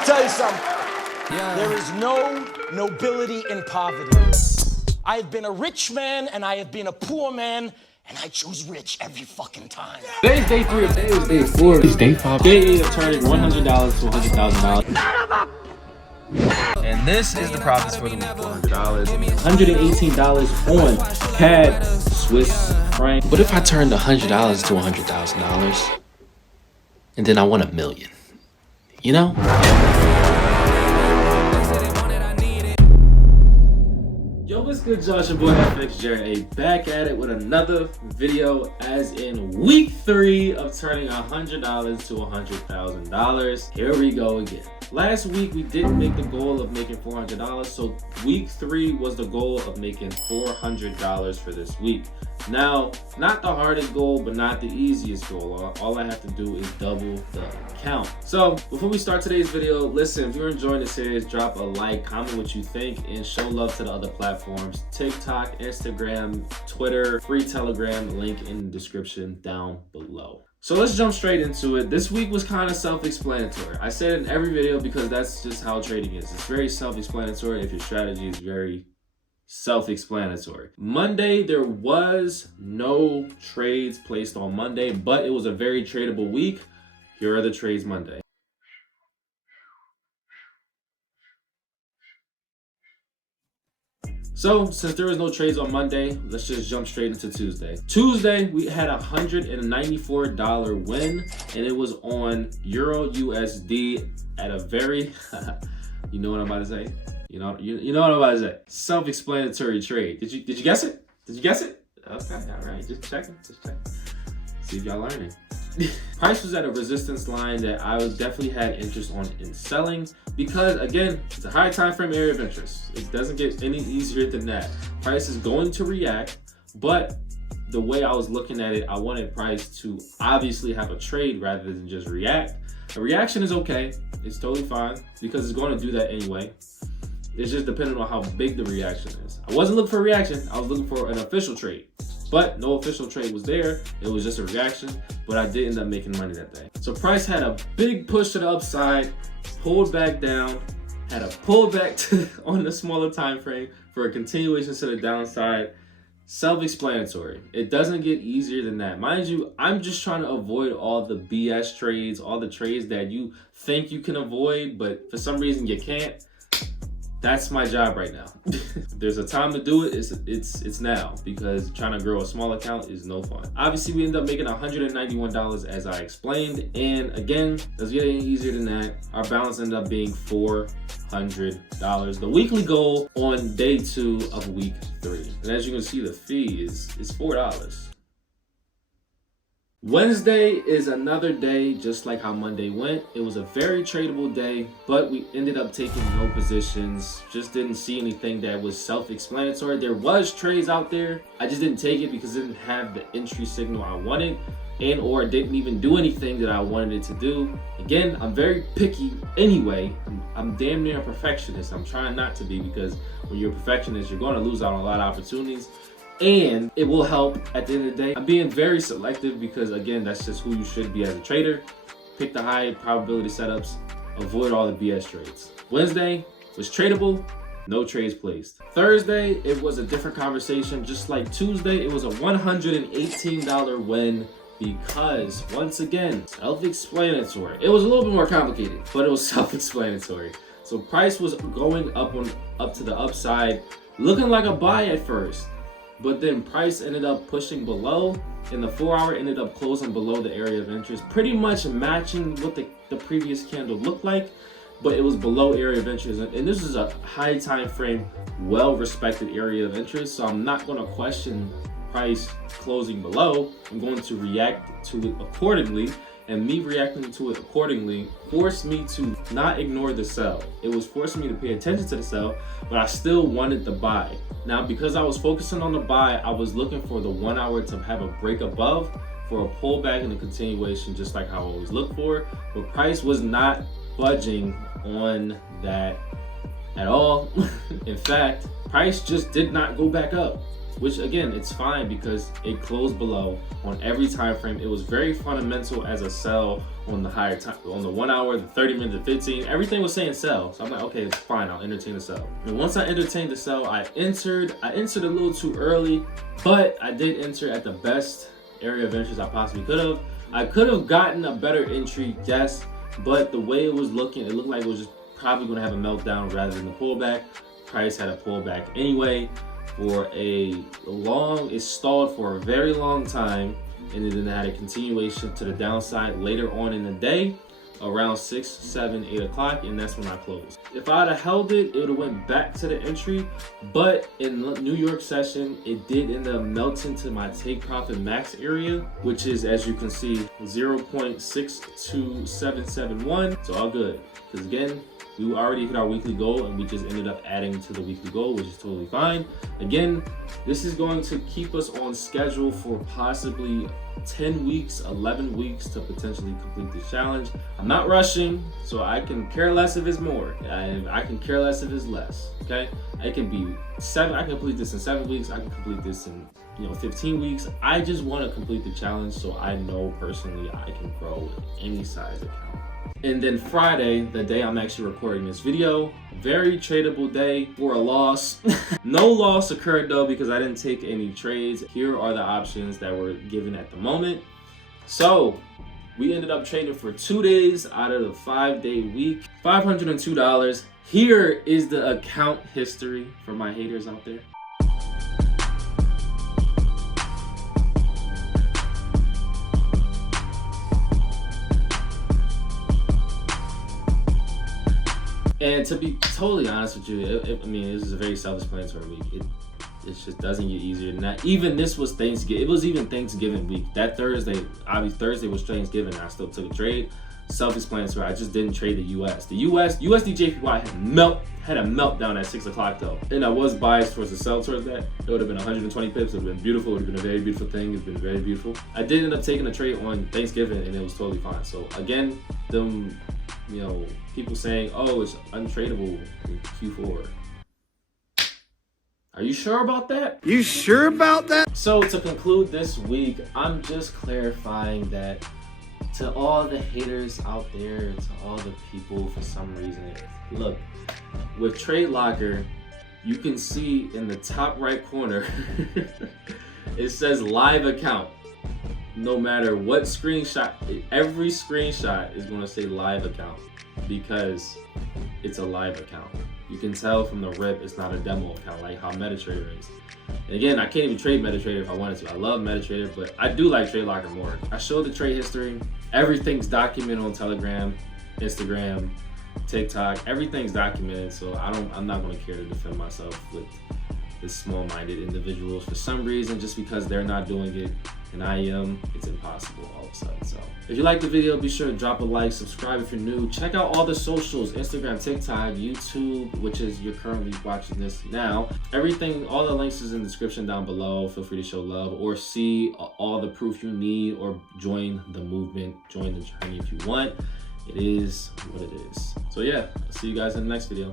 me tell you something. There is no nobility in poverty. I have been a rich man and I have been a poor man, and I choose rich every fucking time. Today's day 3 of day is day 4. It's day 5. Day 8 of turning $100 to $100,000. And this is the profits for the week. $400, $118 on CAD, Swiss franc. What if I turned $100 to $100,000 and then I won $1 million? You know? Yo, what's good, Josh? Your boy FX Jerry, back at it with another video, as in week 3 of turning $100 to $100,000. Here we go again. Last week we didn't make the goal of making $400, so week 3 was the goal of making $400 for this week. Now, not the hardest goal, but not the easiest goal. All I have to do is double the count. So before we start today's video, listen, if you're enjoying the series, drop a like, comment what you think, and show love to the other platforms: TikTok, Instagram, Twitter, free Telegram, link in the description down below. So let's jump straight into it. This week was kind of self-explanatory. I say it in every video because that's just how trading is. It's very self-explanatory if your strategy is very self-explanatory. Monday, there was no trades placed on Monday, but it was a very tradable week. Here are the trades Monday. So since there was no trades on Monday, let's just jump straight into Tuesday. Tuesday, we had a $194 win, and it was on Euro USD at a very, you know what I'm about to say? You know what I'm about to say. Self-explanatory trade. Did you guess it? Did you guess it? Okay, all right, just checking. See if y'all learning. Price was at a resistance line that I definitely had interest on in selling, because again, it's a high time frame area of interest. It doesn't get any easier than that. Price is going to react, but the way I was looking at it, I wanted price to obviously have a trade rather than just react. A reaction is okay, it's totally fine, because it's going to do that anyway. It's just depending on how big the reaction is. I wasn't looking for a reaction, I was looking for an official trade. But no official trade was there. It was just a reaction, but I did end up making money that day. So price had a big push to the upside, pulled back down, had a pullback on the smaller time frame for a continuation to the downside. Self-explanatory. It doesn't get easier than that. Mind you, I'm just trying to avoid all the BS trades, all the trades that you think you can avoid, but for some reason you can't. That's my job right now. If there's a time to do it, it's now, because trying to grow a small account is no fun. Obviously, we ended up making $191 as I explained. And again, doesn't get any easier than that. Our balance ended up being $400. The weekly goal on day 2 of week 3. And as you can see, the fee is $4. Wednesday is another day, just like how Monday went. It was a very tradable day, but we ended up taking no positions. Just didn't see anything that was self-explanatory. There was trades out there. I just didn't take it because it didn't have the entry signal I wanted, and or didn't even do anything that I wanted it to do. Again, I'm very picky anyway. I'm damn near a perfectionist. I'm trying not to be, because when you're a perfectionist, you're going to lose out on a lot of opportunities. And it will help at the end of the day. I'm being very selective because, again, that's just who you should be as a trader. Pick the high probability setups, avoid all the BS trades. Wednesday was tradable, no trades placed. Thursday, it was a different conversation. Just like Tuesday, it was a $118 win, because once again, self-explanatory. It was a little bit more complicated, but it was self-explanatory. So price was going up to the upside, looking like a buy at first. But then price ended up pushing below, and the 4-hour ended up closing below the area of interest, pretty much matching what the previous candle looked like, but it was below area of interest. And this is a high time frame, well-respected area of interest, so I'm not going to question price closing below. I'm going to react to it accordingly, and me reacting to it accordingly forced me to not ignore the sell. It was forcing me to pay attention to the sell, but I still wanted the buy. Now, because I was focusing on the buy, I was looking for the 1 hour to have a break above for a pullback and a continuation, just like how I always look for. But price was not budging on that at all. In fact, price just did not go back up. which again, it's fine because it closed below on every time frame. It was very fundamental as a sell on the higher time, on the 1 hour, the 30 minutes, the 15, everything was saying sell. So I'm like, okay, it's fine, I'll entertain the sell. And once I entertained the sell, I entered a little too early, but I did enter at the best area of interest I possibly could have. I could have gotten a better entry, yes, but the way it was looking, it looked like it was just probably gonna have a meltdown rather than a pullback. Price had a pullback anyway for it stalled for a very long time, and then it had a continuation to the downside later on in the day around 6, 7, 8 o'clock, and that's when I closed. If I'd have held it, it would have went back to the entry, but in the New York session, it did end up melting to my take profit max area, which is, as you can see, 0.62771. So all good, because again, we already hit our weekly goal and we just ended up adding to the weekly goal, which is totally fine. Again, this is going to keep us on schedule for possibly 10 weeks, 11 weeks to potentially complete this challenge. I'm not rushing, so I can care less if it's more. I can care less if it's less, okay? It can be 7, I can complete this in 7 weeks. I can complete this in 15 weeks. I just want to complete the challenge so I know personally I can grow with any size account. And then Friday, the day I'm actually recording this video, very tradable day for a loss. No loss occurred though because I didn't take any trades. Here are the options that were given at the moment. So we ended up trading for 2 days out of the 5-day week, $502. Here is the account history for my haters out there. And to be totally honest with you, I mean, this is a very self-explanatory week. It just doesn't get easier than that. Even this was Thanksgiving. It was even Thanksgiving week. That Thursday, obviously Thursday was Thanksgiving. I still took a trade. Self-explanatory. I just didn't trade the US. The USDJPY had a meltdown at 6 o'clock though. And I was biased towards the sell towards that. It would have been 120 pips. It would have been beautiful. It would have been a very beautiful thing. It's been very beautiful. I did end up taking a trade on Thanksgiving and it was totally fine. So again, people saying, oh, it's untradeable in Q4. Are you sure about that? You sure about that? So to conclude this week, I'm just clarifying that to all the haters out there, to all the people for some reason, look, with Trade Locker, you can see in the top right corner, it says live account. No matter what screenshot, every screenshot is going to say live account because it's a live account. You can tell from the rip it's not a demo account like how MetaTrader is. And again, I can't even trade MetaTrader if I wanted to. I love MetaTrader, but I do like Trade Locker more. I showed the trade history. Everything's documented on Telegram, Instagram, TikTok. Everything's documented, so I'm not going to care to defend myself with this small-minded individuals for some reason. Just because they're not doing it and I am, it's impossible all of a sudden. So if you like the video, be sure to drop a like, subscribe if you're new. Check out all the socials, Instagram, TikTok, YouTube, which is you're currently watching this now. Everything, all the links is in the description down below. Feel free to show love or see all the proof you need or join the movement, join the journey if you want. It is what it is. So yeah, I'll see you guys in the next video.